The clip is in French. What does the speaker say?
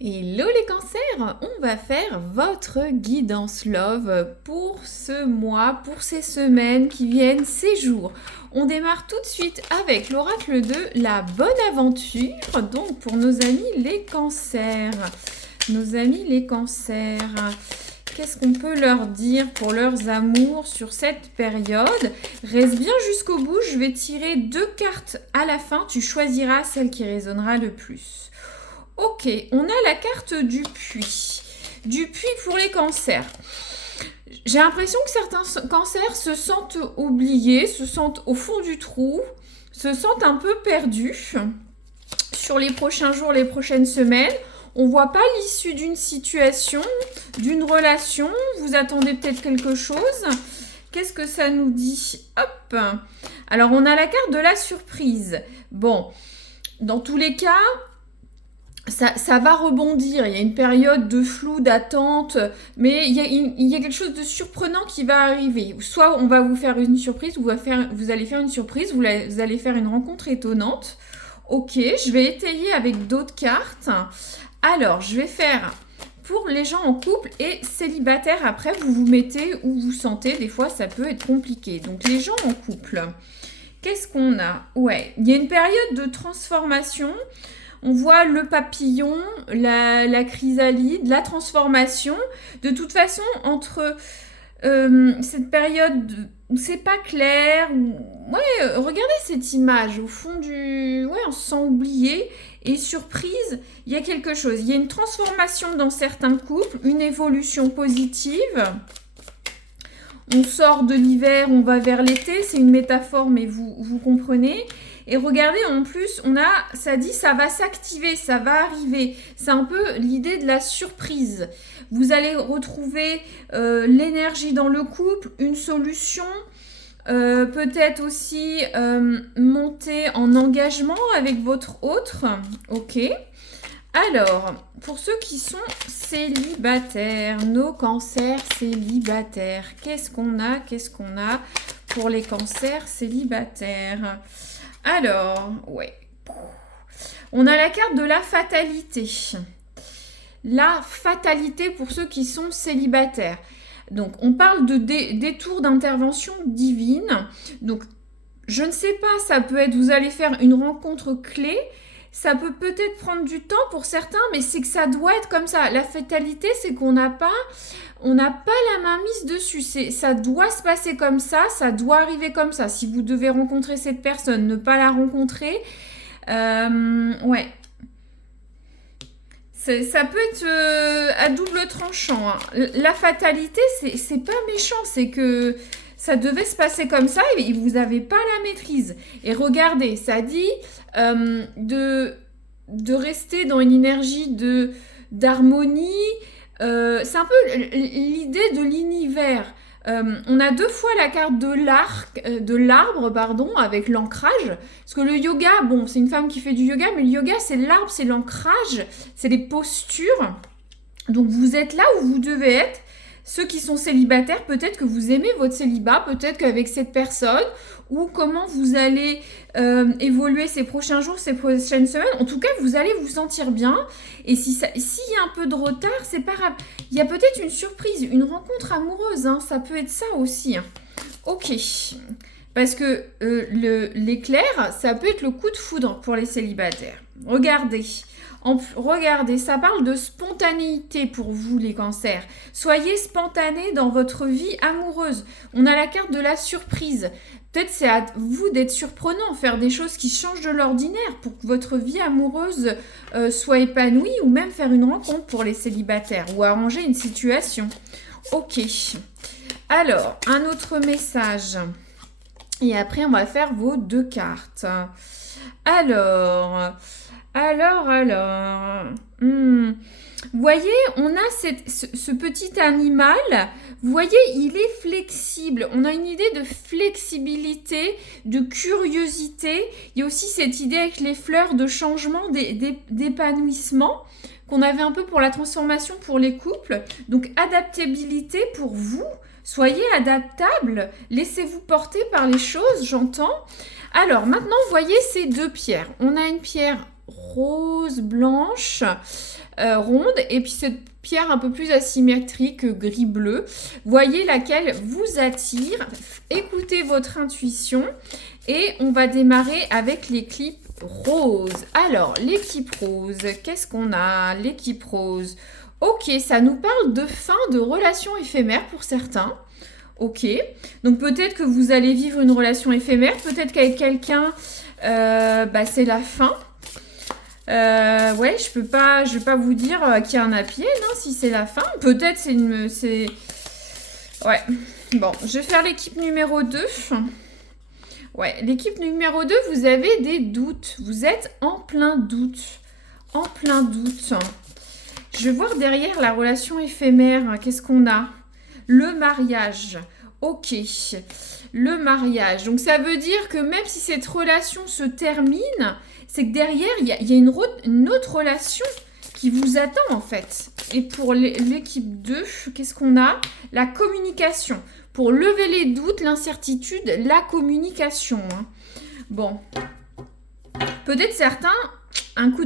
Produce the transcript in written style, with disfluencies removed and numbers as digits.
Hello les cancers, on va faire votre guidance love pour ce mois, pour ces semaines qui viennent, ces jours. On démarre tout de suite avec l'oracle de la bonne aventure, donc pour nos amis les cancers. Nos amis les cancers, qu'est-ce qu'on peut leur dire pour leurs amours sur cette période? Reste bien jusqu'au bout, je vais tirer 2 cartes à la fin, tu choisiras celle qui résonnera le plus. Ok, on a la carte du puits. Du puits pour les cancers. J'ai l'impression que certains cancers se sentent oubliés, se sentent au fond du trou, se sentent un peu perdus sur les prochains jours, les prochaines semaines. On ne voit pas l'issue d'une situation, d'une relation. Vous attendez peut-être quelque chose. Qu'est-ce que ça nous dit? Hop. Alors, on a la carte de la surprise. Bon, dans tous les cas, ça va rebondir. Il y a une période de flou, d'attente, mais il y a quelque chose de surprenant qui va arriver. Soit on va vous faire une surprise, ou vous allez faire une surprise, vous allez faire une rencontre étonnante. Ok, je vais étayer avec d'autres cartes. Alors, je vais faire pour les gens en couple et célibataires. Après, vous vous mettez où vous sentez. Des fois, ça peut être compliqué. Donc, les gens en couple, qu'est-ce qu'on a? Ouais, il y a une période de transformation. On voit le papillon, la chrysalide, la transformation. De toute façon, entre cette période où c'est pas clair, regardez cette image au fond du... Ouais, on se sent oublié et surprise, il y a quelque chose. Il y a une transformation dans certains couples, une évolution positive. On sort de l'hiver, on va vers l'été, c'est une métaphore, mais vous comprenez. Et regardez, en plus, ça dit ça va s'activer, ça va arriver. C'est un peu l'idée de la surprise. Vous allez retrouver l'énergie dans le couple, une solution, peut-être aussi monter en engagement avec votre autre. Ok. Alors, pour ceux qui sont célibataires, nos cancers célibataires, qu'est-ce qu'on a pour les cancers célibataires? Alors, ouais. On a la carte de la fatalité. La fatalité pour ceux qui sont célibataires. Donc, on parle de détour d'intervention divine. Donc, je ne sais pas, ça peut être, vous allez faire une rencontre clé. Ça peut peut-être prendre du temps pour certains, mais c'est que ça doit être comme ça. La fatalité, c'est qu'on n'a pas la main mise dessus. Ça doit se passer comme ça doit arriver comme ça. Si vous devez rencontrer cette personne, ne pas la rencontrer, ouais. Ça peut être à double tranchant, hein. La fatalité, c'est pas méchant, c'est que ça devait se passer comme ça et vous n'avez pas la maîtrise. Et regardez, ça dit de rester dans une énergie d'harmonie. C'est un peu l'idée de l'univers. On a 2 fois la carte de l'arbre, pardon, avec l'ancrage. Parce que le yoga, bon, c'est une femme qui fait du yoga, mais le yoga, c'est l'arbre, c'est l'ancrage, c'est les postures. Donc vous êtes là où vous devez être. Ceux qui sont célibataires, peut-être que vous aimez votre célibat, peut-être qu'avec cette personne, ou comment vous allez évoluer ces prochains jours, ces prochaines semaines. En tout cas, vous allez vous sentir bien. Et s'il y a un peu de retard, c'est pas grave. Il y a peut-être une surprise, une rencontre amoureuse, hein. Ça peut être ça aussi, hein. Ok. Parce que l'éclair, ça peut être le coup de foudre pour les célibataires. Regardez. Regardez, ça parle de spontanéité pour vous les cancers. Soyez spontanés dans votre vie amoureuse. On a la carte de la surprise. Peut-être c'est à vous d'être surprenant, faire des choses qui changent de l'ordinaire pour que votre vie amoureuse soit épanouie ou même faire une rencontre pour les célibataires ou arranger une situation. Ok. Alors, un autre message. Et après, on va faire vos 2 cartes. Alors... Vous voyez, on a ce petit animal. Vous voyez, il est flexible. On a une idée de flexibilité, de curiosité. Il y a aussi cette idée avec les fleurs de changement, d'épanouissement qu'on avait un peu pour la transformation pour les couples. Donc, adaptabilité pour vous. Soyez adaptable. Laissez-vous porter par les choses, j'entends. Alors, maintenant, vous voyez ces 2 pierres. On a une pierre rose blanche ronde et puis cette pierre un peu plus asymétrique gris-bleu. Voyez laquelle vous attire. Écoutez votre intuition et on va démarrer avec l'équipe rose. Alors, l'équipe rose, qu'est-ce qu'on a? L'équipe rose. Ok, ça nous parle de fin de relation éphémère pour certains. Ok, donc peut-être que vous allez vivre une relation éphémère, peut-être qu'avec quelqu'un, c'est la fin. Ouais, je vais pas vous dire qu'il y a un happy end, hein, si c'est la fin. Peut-être c'est... Ouais, bon, je vais faire l'équipe numéro 2. Ouais, l'équipe numéro 2, vous avez des doutes. Vous êtes en plein doute. En plein doute. Je vais voir derrière la relation éphémère, qu'est-ce qu'on a? Le mariage. Ok, le mariage. Donc ça veut dire que même si cette relation se termine, c'est que derrière, il y a une autre relation qui vous attend en fait. Et pour l'équipe 2, qu'est-ce qu'on a? La communication. Pour lever les doutes, l'incertitude, la communication. Bon, peut-être certains, un coup de